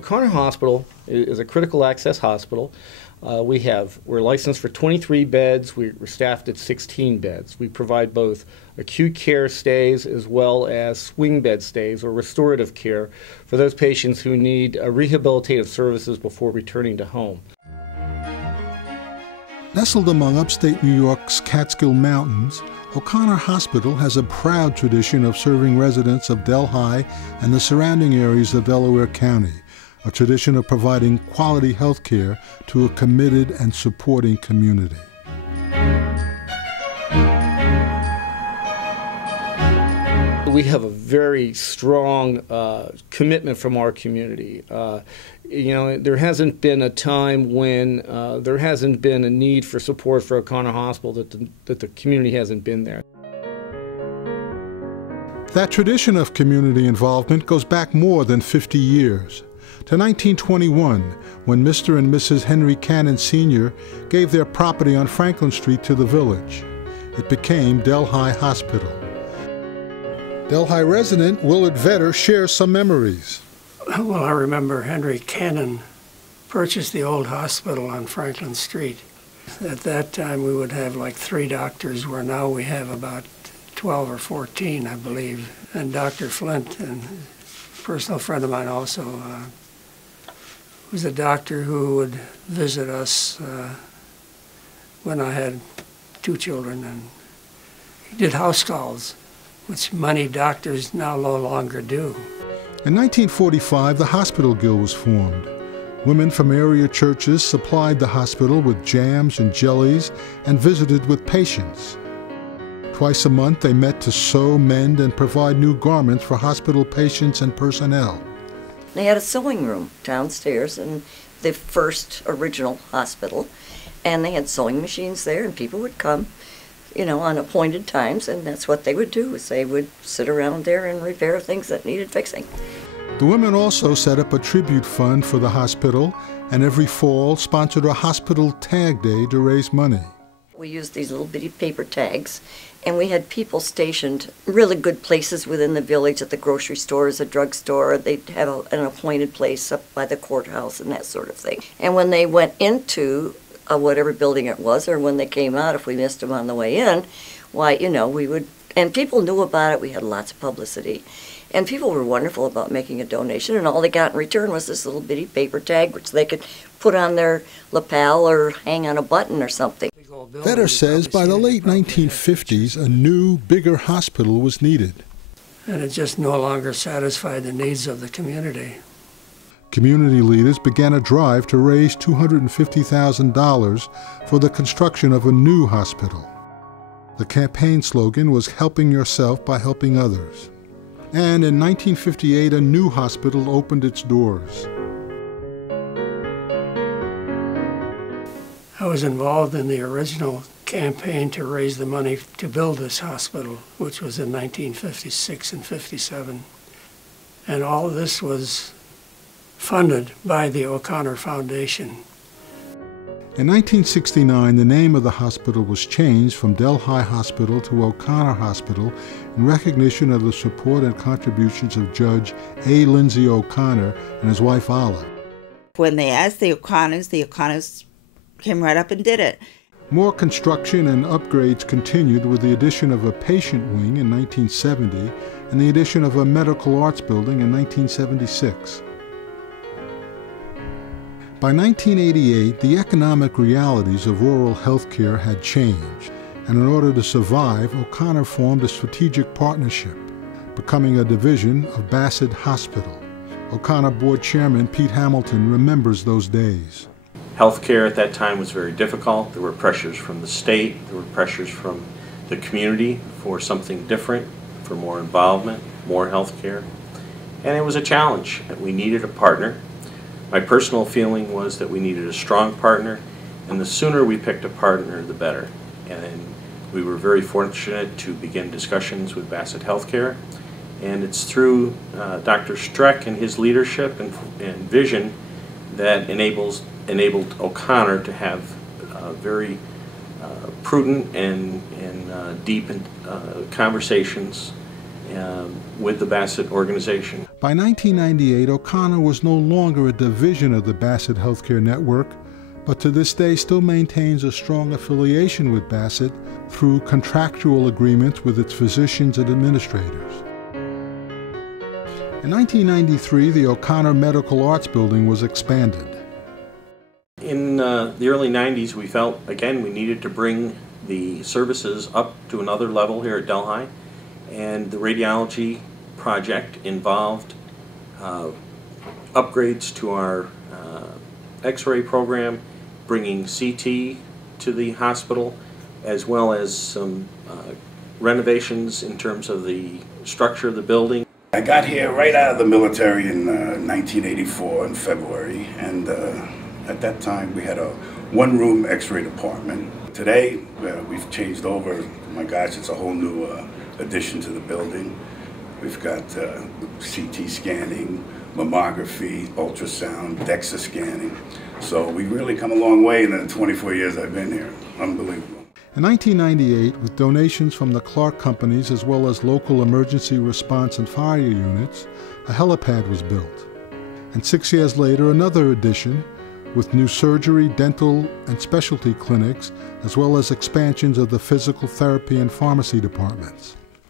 O'Connor Hospital is a critical access hospital. We're licensed for 23 beds. We're staffed at 16 beds. We provide both acute care stays as well as swing bed stays or restorative care for those patients who need rehabilitative services before returning to home. Nestled among upstate New York's Catskill Mountains, O'Connor Hospital has a proud tradition of serving residents of Delhi and the surrounding areas of Delaware County, a tradition of providing quality health care to a committed and supporting community. We have a very strong commitment from our community. There hasn't been a time when there hasn't been a need for support for O'Connor Hospital that the community hasn't been there. That tradition of community involvement goes back more than 50 years. To 1921, when Mr. and Mrs. Henry Cannon Sr. gave their property on Franklin Street to the village. It became Delhi Hospital. Delhi resident Willard Vetter shares some memories. Well, I remember Henry Cannon purchased the old hospital on Franklin Street. At that time, we would have like 3 doctors, where now we have about 12 or 14, I believe. And Dr. Flint, and a personal friend of mine also, was a doctor who would visit us when I had 2 children, and he did house calls, which many doctors now no longer do. In 1945, the Hospital Guild was formed. Women from area churches supplied the hospital with jams and jellies and visited with patients. Twice a month, they met to sew, mend, and provide new garments for hospital patients and personnel. They had a sewing room downstairs in the first original hospital, and they had sewing machines there, and people would come, on appointed times, and that's what they would do, is they would sit around there and repair things that needed fixing. The women also set up a tribute fund for the hospital, and every fall sponsored a hospital tag day to raise money. We used these little bitty paper tags, and we had people stationed really good places within the village, at the grocery stores, a drugstore. They'd have an appointed place up by the courthouse and that sort of thing. And when they went into whatever building it was, or when they came out, if we missed them on the way in, why, we would, and people knew about it. We had lots of publicity. And people were wonderful about making a donation, and all they got in return was this little bitty paper tag, which they could put on their lapel or hang on a button or something. Vetter says by the late 1950s, a new, bigger hospital was needed. And it just no longer satisfied the needs of the community. Community leaders began a drive to raise $250,000 for the construction of a new hospital. The campaign slogan was "Helping yourself by helping others." And in 1958, a new hospital opened its doors. I was involved in the original campaign to raise the money to build this hospital, which was in 1956 and 57. And all this was funded by the O'Connor Foundation. In 1969, the name of the hospital was changed from Delhi Hospital to O'Connor Hospital in recognition of the support and contributions of Judge A. Lindsay O'Connor and his wife Olive. When they asked the O'Connors came right up and did it. More construction and upgrades continued with the addition of a patient wing in 1970 and the addition of a medical arts building in 1976. By 1988, the economic realities of rural health care had changed, and in order to survive, O'Connor formed a strategic partnership, becoming a division of Bassett Hospital. O'Connor Board Chairman Pete Hamilton remembers those days. Healthcare at that time was very difficult. There were pressures from the state, there were pressures from the community for something different, for more involvement, more healthcare. And it was a challenge. We needed a partner. My personal feeling was that we needed a strong partner, and the sooner we picked a partner, the better. And we were very fortunate to begin discussions with Bassett Healthcare. And it's through Dr. Streck and his leadership and vision that enabled O'Connor to have very prudent and deep conversations with the Bassett organization. By 1998, O'Connor was no longer a division of the Bassett Healthcare Network, but to this day still maintains a strong affiliation with Bassett through contractual agreements with its physicians and administrators. In 1993, the O'Connor Medical Arts Building was expanded. In the early 90s, we felt, again, we needed to bring the services up to another level here at Delhi, and the radiology project involved upgrades to our X-ray program, bringing CT to the hospital, as well as some renovations in terms of the structure of the building. I got here right out of the military in 1984 in February, and at that time we had a one-room X-ray department. Today we've changed over. My gosh, it's a whole new addition to the building. We've got CT scanning, mammography, ultrasound, DEXA scanning. So we've really come a long way in the 24 years I've been here. Unbelievable. In 1998, with donations from the Clark companies as well as local emergency response and fire units, a helipad was built. And 6 years later, another addition with new surgery, dental, and specialty clinics, as well as expansions of the physical therapy and pharmacy departments.